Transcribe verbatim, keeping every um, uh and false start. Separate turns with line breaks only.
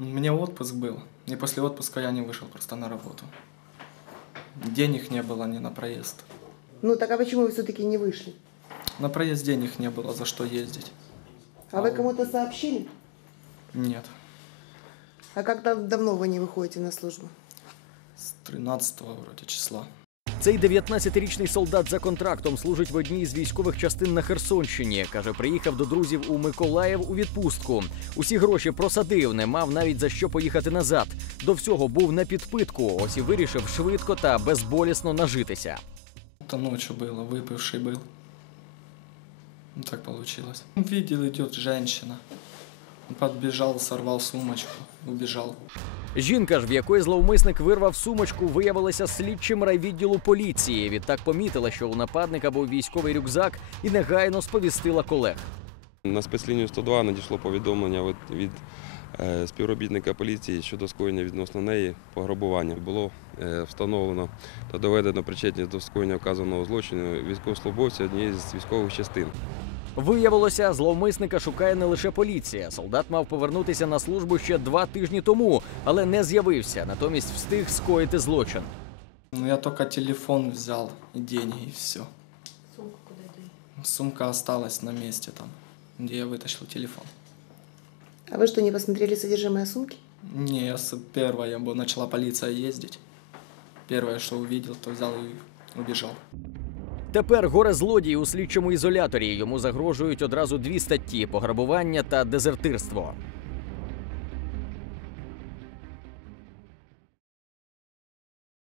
У меня отпуск был, и после отпуска я не вышел просто на работу. Денег не было ни на проезд.
Ну так а почему вы все-таки не вышли?
На проезд денег не было, за что ездить.
А вы кому-то сообщили?
Нет.
А как дав- давно вы не выходите на службу?
С тринадцатого вроде числа.
Цей дев'ятнадцятирічний солдат за контрактом служить в одній з військових частин на Херсонщині. Каже, приїхав до друзів у Миколаїв у відпустку. Усі гроші просадив, не мав навіть за що поїхати назад. До всього був на підпитку, ось і вирішив швидко та безболісно нажитися.
Это ночью было, выпивший был. Ну, так получилось. Видел, идет женщина. Он подбежал, сорвал сумочку, убежал.
Жінка ж, в якої зловмисник вирвав сумочку, виявилася слідчим райвідділу поліції. Відтак помітила, що у нападника був військовий рюкзак і негайно сповістила колег.
На спецлінію сто два надійшло повідомлення від, від е, співробітника поліції щодо скоєння відносно неї пограбування. Було е, встановлено та доведено причетність до скоєння вказаного злочину військовослужбовця однієї з військових частин.
Виявилося, зловмисника шукає не лише поліція. Солдат мав повернутися на службу ще два тижні тому, але не з'явився, натомість встиг скоїти злочин.
Ну, я только телефон взял и деньги, и все.
Сумку куда дели?
Сумка осталась на месте там, где я вытащил телефон.
А вы что, не посмотрели содержимое сумки?
Не, я с первое, бо начала полиция ездить. Первое, что увидел, то взял и убежал.
Тепер горе-злодій у слідчому ізоляторі. Йому загрожують одразу дві статті – пограбування та дезертирство.